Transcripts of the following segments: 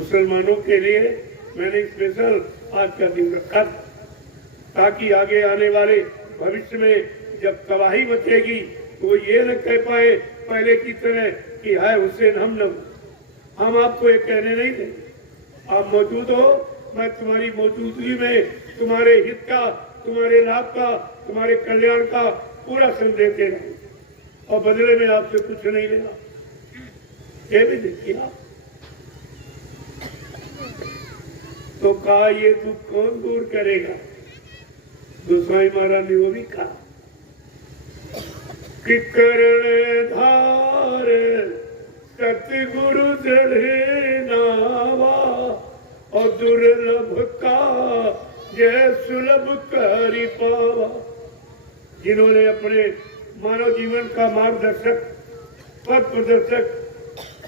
मुसलमानों के लिए मैंने स्पेशल आज का दिन रखा ताकि आगे आने वाले भविष्य में जब तबाही मचेगी तो वो ये न कह पाए पहले की तरह कि हाय हुसैन हम न हो। हम आपको ये कहने नहीं देंगे। आप मौजूद हो, मैं तुम्हारी मौजूदगी में तुम्हारे हित का, तुम्हारे लाभ का, तुम्हारे कल्याण का पूरा संदेश दे रहा हूँ और बदले में आपसे कुछ नहीं लेना। ये भी देखिए आप तो कहा ये दुख कौन दूर करेगा। गोसाई महाराज ने वो भी कहा कि करण धार सतगुरु जड़े नावा और दुर्लभ का जय सुलभ करी पावा। जिन्होंने अपने मानव जीवन का मार्गदर्शक, पथ प्रदर्शक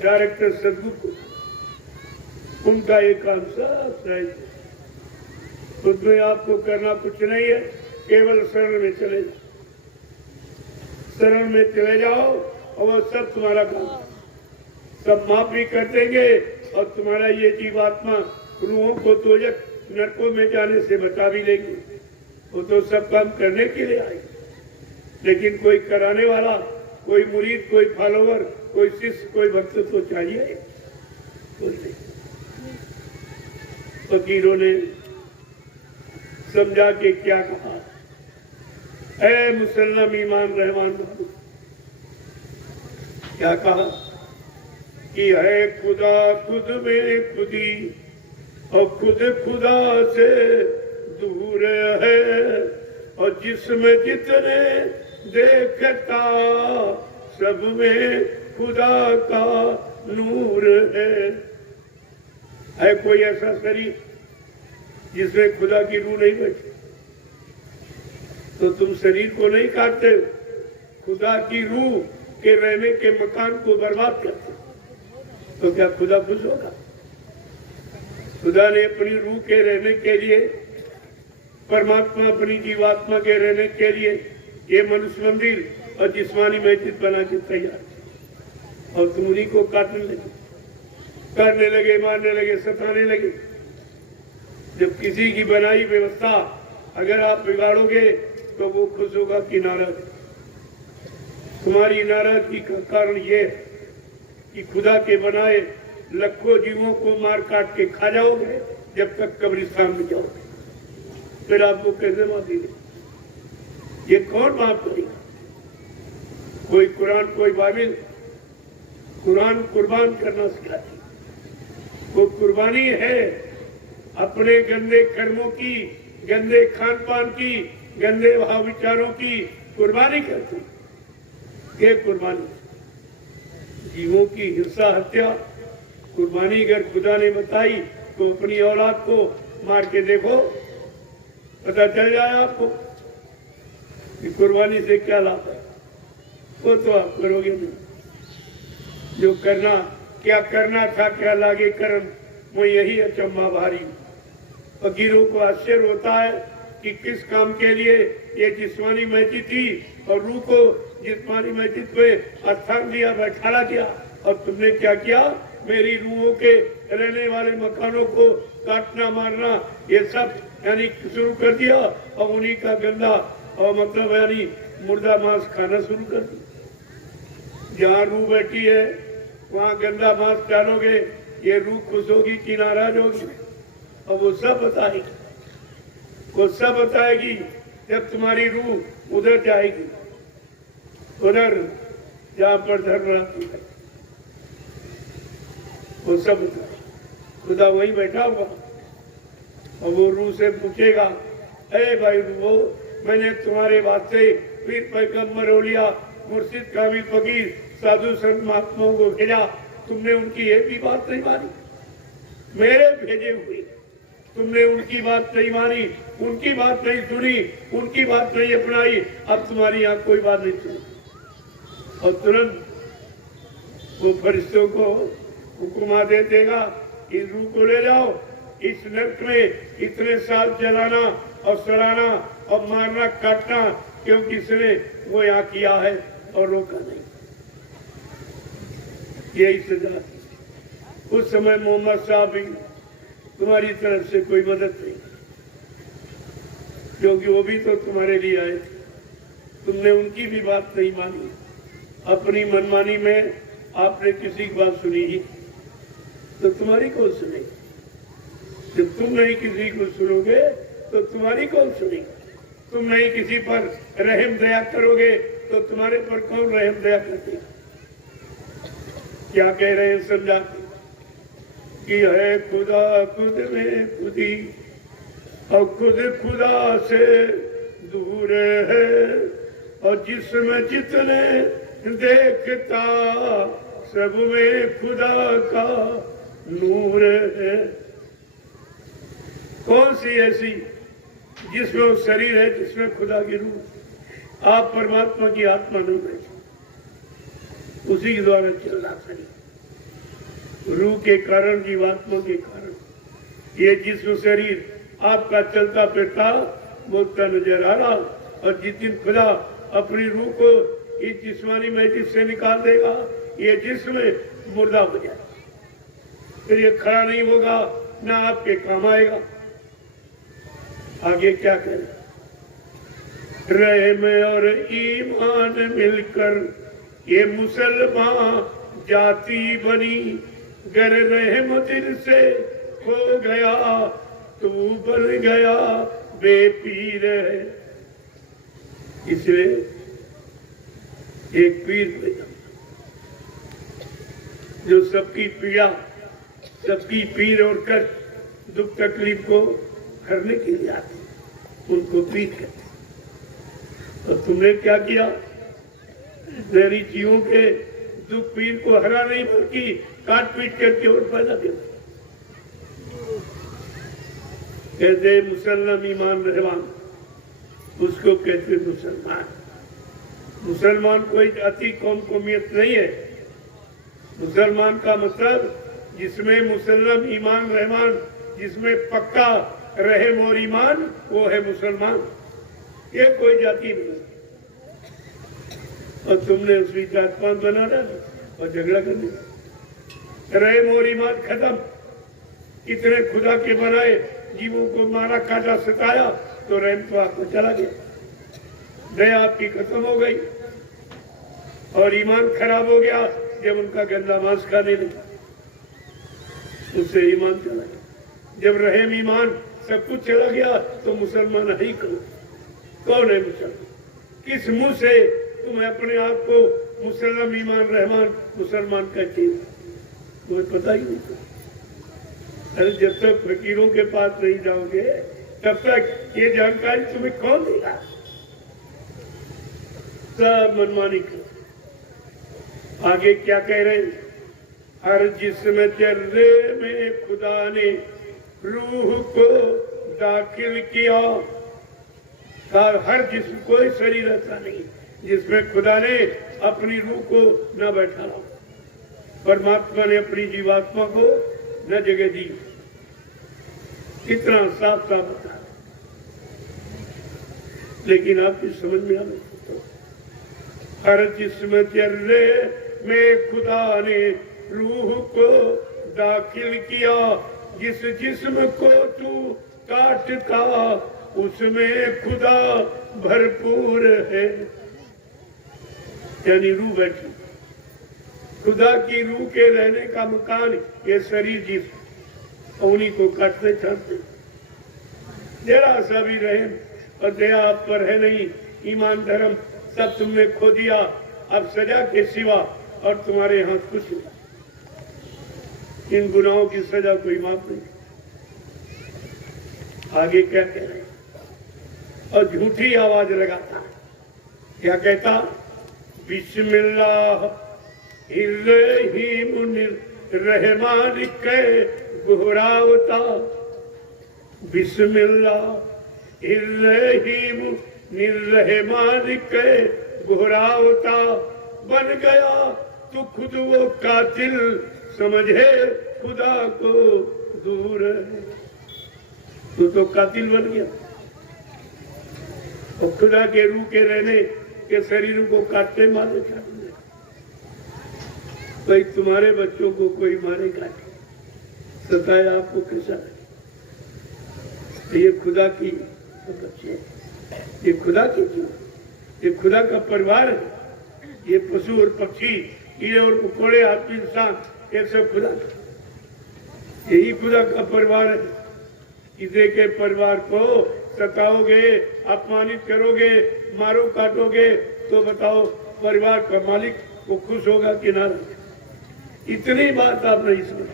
डायरेक्टर सदगुरु, उनका एक काम सब है, उसमें आपको करना कुछ नहीं है, केवल शरण में चले जाओ। शरण में चले जाओ और वो सब तुम्हारा काम सब माफ भी कर देंगे और तुम्हारा ये जीवात्मा रूहों को तो नरकों में जाने से बचा भी लेंगे। वो तो सब काम करने के लिए आए, लेकिन कोई कराने वाला, कोई मुरीद, कोई फॉलोवर, कोई शिष्य, कोई भक्त तो चाहिए। फकीरों ने समझा के क्या कहा, ऐ मुसलमान ईमान रहमान बाबू, क्या कहा कि है खुदा खुद में खुदी और खुद खुदा से दूर है और जिसमें जितने देखता सब में खुदा का नूर है कोई ऐसा शरीर जिसमें खुदा की रूह नहीं बची? तो तुम शरीर को नहीं काटते, खुदा की रूह के रहने के मकान को बर्बाद करते, तो क्या खुदा खुश होगा? खुदा ने अपनी रूह के रहने के लिए, परमात्मा अपनी जीवात्मा के रहने के लिए ये मनुष्य मंदिर और जिस्मानी मस्जिद बना के तैयार, और तुम उन्हीं को काटने लगे, करने लगे, मारने लगे, सताने लगे। जब किसी की बनाई व्यवस्था अगर आप बिगाड़ोगे तो वो खुश होगा कि नाराज? तुम्हारी नाराजगी का कारण ये है कि खुदा के बनाए लाखों जीवों को मार काट के खा जाओगे जब तक कब्रिस्तान में जाओगे, फिर आपको कैसे माफी दे? ये कौन माफ करेगा? कोई कुरान, कोई बाइबिल? कुरान कुर्बान करना सिखाती, वो कुर्बानी है अपने गंदे कर्मों की, गंदे खान पान की, गंदे भाव विचारों की कुर्बानी करती। ये कुर्बानी, जीवों की हिंसा, हत्या, कुर्बानी अगर खुदा ने बताई तो अपनी औलाद को मार के देखो, पता चल जाए आपको कि कुर्बानी से क्या लाभ है। वो तो आप करोगे नहीं। जो करना, क्या करना था, क्या लागे करन, वो यही अचंभा भारी। फकीरों को आश्चर्य होता है कि किस काम के लिए ये जिस्मानी मस्जिद थी और रूह को जिस्मानी मस्जिद पे स्थान दिया, बैठाला दिया, और तुमने क्या किया? मेरी रूहों के रहने वाले मकानों को काटना, मारना, ये सब यानी शुरू कर दिया और उन्हीं का गंदा और मतलब यानी मुर्दा मांस खाना शुरू कर दिया। जहाँ रूह बैठी है वहाँ गंदा मांस डालोगे, ये रूह खुश होगी कि नाराज होगी? और वो सब बताएगी, वो सब बताएगी जब तुम्हारी रूह उधर जाएगी, उधर जहाँ पर धर्म रहती है, वो सब बताएगी। खुदा वहीं बैठा हुआ और वो रूह से पूछेगा, अरे भाई रूहो, मैंने तुम्हारे वास्ते पीर पैगम्बर औलिया, मुर्शिद, कामिल, फकीर, साधु संत महात्माओं को भेजा, तुमने उनकी एक भी बात नहीं मानी। मेरे भेजे हुए तुमने उनकी बात नहीं मानी, उनकी बात नहीं सुनी, उनकी बात नहीं अपनाई, अब तुम्हारी यहाँ कोई बात नहीं सुनी। और तुरंत वो फरिश्तों को हुक्म दे देगा, इस रूह को ले जाओ, इस नरक में इतने साल जलाना और सड़ाना और मारना, काटना, क्योंकि इसने वो यहाँ किया है और रोका नहीं। यही सजा उस समय मोहम्मद साहब भी तुम्हारी तरफ से कोई मदद नहीं, क्योंकि वो भी तो तुम्हारे लिए आए थे। तुमने उनकी भी बात नहीं मानी, अपनी मनमानी में आपने किसी की बात सुनी ही, तो तुम्हारी कौन सुनेगी? जब तुम नहीं किसी को सुनोगे तो तुम्हारी कौन सुनेगी? तुम नहीं किसी पर रहम दया करोगे तो तुम्हारे पर कौन रहम दया करते? क्या कह रहे हैं समझा कि है खुदा खुद में खुदी और खुद खुदा से दूर है, और जिसमें जितने देखता सब में खुदा का नूर है। कौन सी ऐसी जिसमें वो शरीर है, जिसमें खुदा की रूह? आप परमात्मा की आत्मा नहीं बैठे, उसी के द्वारा चल रहा शरीर, रूह के कारण, जीवात्मा के कारण। ये जिस्म शरीर आपका चलता फिरता बोलता नजर आ रहा, और जिस दिन खुदा अपनी रूह को इस जिस्मानी मैजिक से निकाल देगा, ये जिस्म मुर्दा हो जाए, फिर ये खड़ा नहीं होगा, ना आपके काम आएगा। आगे क्या करें? रहम और ईमान मिलकर ये मुसलमान जाति बनी, गर रहम दिल से हो गया तू बन गया बेपीर है। इसलिए एक पीर पैदा जो सबकी पीड़ा, सबकी पीर और कष्ट, दुख तकलीफ को करने के लिए आते, उनको पीर कहते। और तुमने क्या किया? जहरी जीवों के दुख पीर को हरा नहीं, बल्कि काट पीट करके और पैदा किया। कहते मुसलमान ईमान रहमान, उसको कहते मुसलमान। मुसलमान कोई जाति कौम कौमियत नहीं है। मुसलमान का मतलब जिसमें मुसलमान ईमान रहमान, जिसमें पक्का रहम और ईमान, वो है मुसलमान। ये कोई जाति नहीं। और तुमने उसकी जात पात बना डाली और झगड़ा कर दिया। रहम और ईमान खत्म। कितने खुदा के बनाए जीवों को मारा, काटा, सताया, तो रहम तो आपको चला गया, दया आपकी खत्म हो गई। और ईमान खराब हो गया जब उनका गंदा मांस खाने लगा, उससे ईमान चला गया। जब रहम ईमान सब कुछ चला गया तो मुसलमान है ही कौन है मुसलमान? किस मुंह से तुम अपने आप को मुसलमान ईमान रहमान मुसलमान कहते हो? तुम्हें पता ही नहीं। अरे जब तक फकीरों के पास नहीं जाओगे तब तक ये जानकारी तुम्हें कौन देगा? सब मनमानी कर। आगे क्या कह रहे हैं? हर जिस्म चर्रे में खुदा ने रूह को दाखिल किया। हर जिस्म, कोई शरीर ऐसा नहीं जिसमें खुदा ने अपनी रूह को न बैठा। परमात्मा ने अपनी जीवात्मा को न जगह दी। कितना साफ साफ बता, लेकिन आपकी समझ में आ नहीं। हर जिस्म चर्रे में खुदा ने रूह को दाखिल किया। जिस जिस्म को तू काटता उसमें खुदा भरपूर है। यानी रूह बैठी, खुदा की रूह के रहने का मकान ये शरीर जिस्म, उन्हीं को काटते छाटते। जरा सा भी रहम और दया आप पर है नहीं, ईमान धर्म सब तुमने खो दिया। अब सजा के सिवा और तुम्हारे हाथ कुछ नहीं। इन गुनाहों की सजा कोई माफ नहीं। आगे क्या कह रहे हैं? और झूठी आवाज लगाता, क्या कहता? बिस्मिल्लाह रहमान के गुहरावता। बिस्मिल्लाह रहमान के गुहरावता। बन गया तो खुद वो कातिल, समझे खुदा को दूर है। तू तो कातिल बन गया और खुदा के रूह के रहने के शरीर को काटते मारे। भाई तुम्हारे बच्चों को कोई मारे काटे, सताया आपको कैसा लगे? ये खुदा की बच्चे, ये खुदा की जीव, ये खुदा का परिवार है। ये पशु और पक्षी, कीड़े और मकोड़े, आदमी, इंसान, ये सब खुदा का, यही खुदा का परिवार है। किसी के परिवार को सताओगे, अपमानित करोगे, मारो काटोगे, तो बताओ परिवार का मालिक वो खुश होगा कि ना? इतनी बात आप नहीं सुना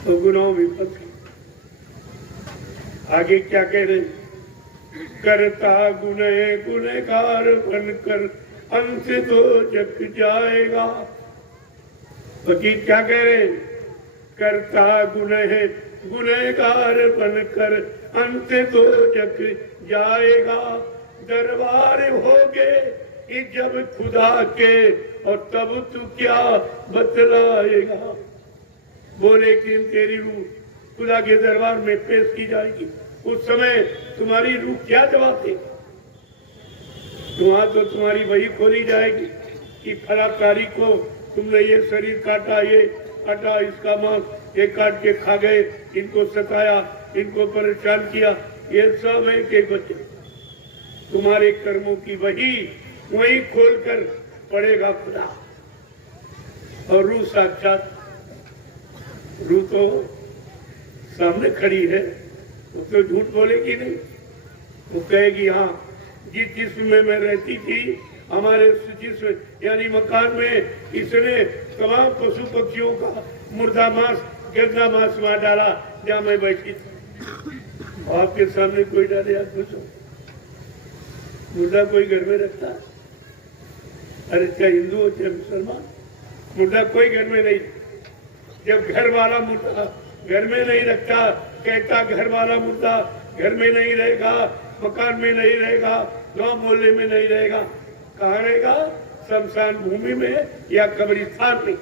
तो गुनाहों में फंस गए। आगे क्या कह रहे? करता गुनह गुनहगार बनकर अंत तो जग जाएगा। फकीर क्या कह रहे? करता गुनह गुनहगार बनकर अंत तो जग जाएगा। दरबार होगे जब खुदा के, और तब तू क्या बतलाएगा? बोले कि तेरी रूह खुदा के दरबार में पेश की जाएगी, उस समय तुम्हारी रूह क्या जवाब देगी? वहां तो तुम्हारी वही खोली जाएगी कि फला तारीख को तुमने ये शरीर काटा, ये काटा, इसका मांस ये काट के खा गए, इनको सताया, इनको परेशान किया। ये सब है कि बच्चे तुम्हारे कर्मों की वही खोलकर पड़ेगा खुदा। और रूह साक्षात, रूह तो सामने खड़ी है, वो तो झूठ बोलेगी नहीं। वो कहेगी हाँ, जिस जिस्म में मैं रहती थी, हमारे जिस्म यानी मकान में इसने तमाम पशु पक्षियों का मुर्दा मांस, गंदा मांस वहां डाला जहाँ मैं बैठी थी। आपके सामने कोई डाले, आप पूछो मुर्दा कोई घर में रखता? अरे चाहे हिंदू हो चाहे मुसलमान, मुर्दा कोई घर में नहीं। जब घर वाला मुर्दा घर में नहीं रखता, कहता घर वाला मुर्दा घर में नहीं रहेगा, मकान में नहीं रहेगा, गांव मोहल्ले में नहीं रहेगा, कहाँ रहेगा? शमशान भूमि में या कब्रिस्तान में।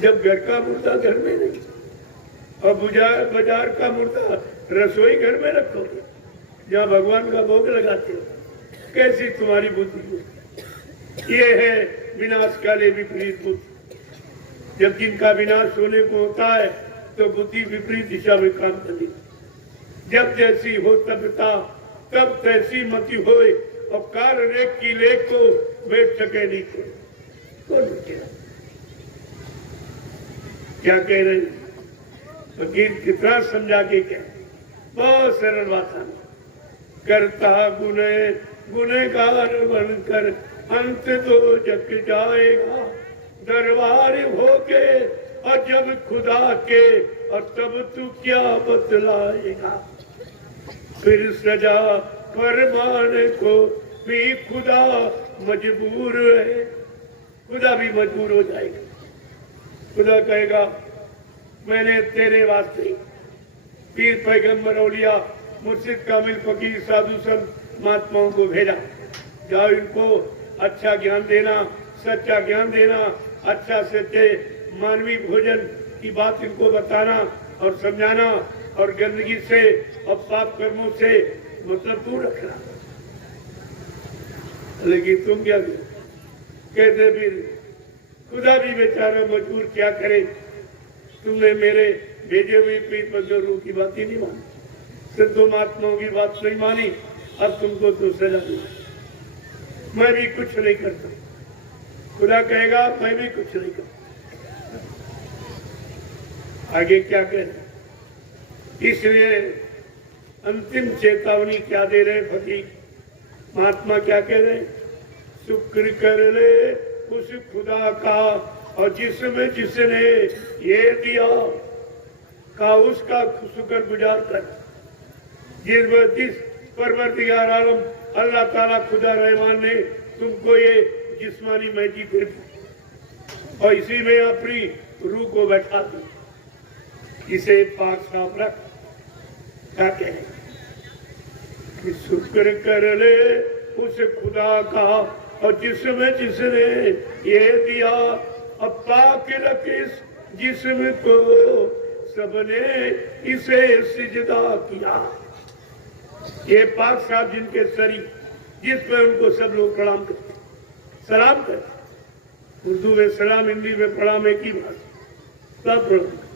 जब घर का मुर्दा घर में नहीं, और बाजार का मुर्दा रसोई घर में रखोगे जहाँ भगवान का भोग लगाते हो, कैसी तुम्हारी बुद्धि? ये है विनाश काले विपरीत बुद्धि। जब जिनका विनाश होने को होता है तो बुद्धि विपरीत दिशा में काम करेगी। जब जैसी हो तबता, तब तैसी मति होए, और कार रेख की लेख को बैठ सके नहीं कौन रुकेगा? क्या कह रहे? फकीर कितना समझा के क्या? बहुत सरल बात है। करता गुनहगार बनकर अंत तो जग जाएगा। दरबार होके और जब खुदा के, और तब तू क्या बतलाएगा? फिर सजा फरमाने को भी खुदा मजबूर है। खुदा भी मजबूर हो जाएगा। खुदा कहेगा मैंने तेरे वास्ते पीर पैगंबर औलिया मुर्शिद कामिल फकीर साधु संत महात्माओं को भेजा। जाओ इनको अच्छा ज्ञान देना, सच्चा ज्ञान देना, अच्छा सच्चे मानवीय भोजन की बात इनको बताना और समझाना, और गंदगी से और पाप कर्मों से मतलब दूर रखना। लेकिन तुम क्या कहते? फिर खुदा भी बेचारा मजबूर क्या करे? तुमने मेरे भेजे हुए पीर पैगंबरों की बात ही नहीं मानी, सिद्धों महात्माओं की बात नहीं मानी, अब तुमको तो सजा दी। मैं भी कुछ नहीं करता। खुदा कहेगा मैं भी कुछ नहीं करता। आगे क्या कहे? इसलिए अंतिम चेतावनी क्या दे रहे फकीर महात्मा? क्या कह रहे? शुक्र कर ले उस खुदा का, और जिसने ये दिया का उसका शुक्र गुजार कर। जिस परवरदिगार आलम अल्लाह ताला खुदा रहमान ने तुमको ये जिस्मानी मैजी फिर और इसी में अपनी रूह को बैठा दी। इसे पाक साफ रख। क्या कहे? कि शुक्र कर ले उस खुदा का, और जिसने ये दिया, अब पाक रख इस जिस्म को, सबने इसे सिजदा किया। ये पाक साहब जिनके शरीर जिसमें उनको सब लोग प्रणाम करते, सलाम करते। उर्दू में सलाम, हिंदी में प्रणाम, एक ही बात, सब प्रणाम।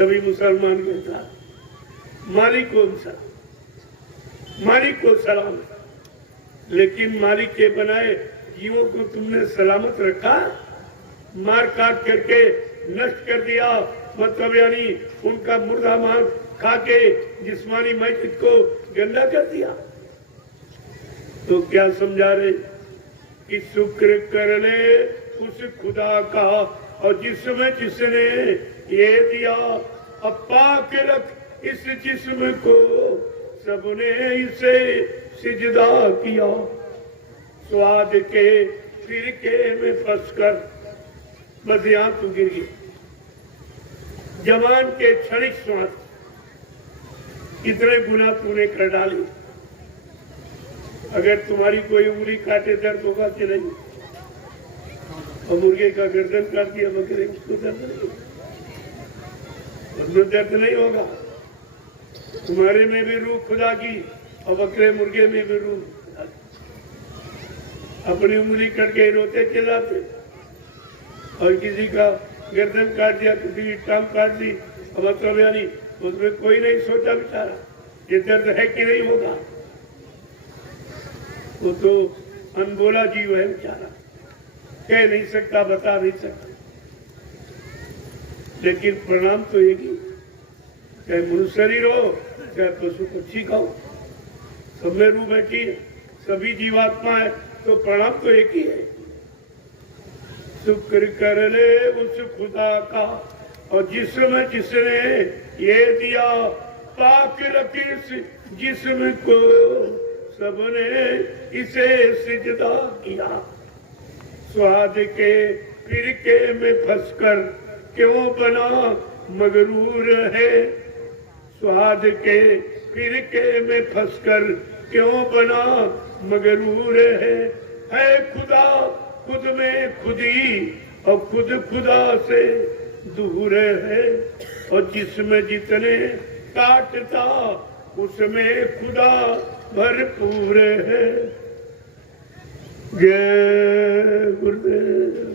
तभी मुसलमान कहता मालिक कौन सा, मालिक को सलाम। लेकिन मालिक के बनाए जीवों को तुमने सलामत रखा, मार काट करके नष्ट कर दिया, मतलब यानी उनका मुर्दा मांस खा के जिस्मानी मैयत को गंदा कर दिया। तो क्या समझा रहे कि शुक्र कर ले उस खुदा का, और जिसमें जिसने ये दिया, अब पाक रख इस जिस्म को, सबने इसे सिजदा किया। स्वाद के फिरके में फंस कर, बस यहां तू गिर गई। जवान के क्षणिक स्वाद, कितने गुना तूने कर डाली। अगर तुम्हारी कोई उंगली काटे दर्द होगा कि नहीं? और मुर्गे का गर्दन काट दिया बकरे, उसको दर्द नहीं होगा, उसमें दर्द नहीं होगा। तुम्हारे में भी रूह खुदा की और बकरे मुर्गे में भी रूह खुदा की। अपनी उंगली कट के रोते चिल्लाते, और किसी का गर्दन काट दिया, किसी की टांग काट दी, और मतलब यानी उसमें कोई नहीं सोचा बेचारा ये दर्द है कि नहीं होगा। वो तो अनबोला जीव है बेचारा, कह नहीं सकता, बता नहीं सकता। लेकिन प्रणाम तो एक ही, चाहे मनुष्य शरीर हो चाहे पशु पक्षी का हो, सब में रूह बैठी है, सभी जीवात्मा है, तो प्रणाम तो एक ही है। शुक्र कर ले उस खुदा का, और जिसमें जिसने ये दिया, पाक रखी जिस्म को, सबने इसे सिजदा किया। स्वाद के फिरके में फंसकर क्यों बना मगरूर है, स्वाद के फिरके में फंसकर क्यों बना मगरूर है खुदा खुद में खुदी, और खुद खुदा से दूर है, और जिसमें जितने काटता उसमें खुदा भरपूर है। जय गुरुदेव।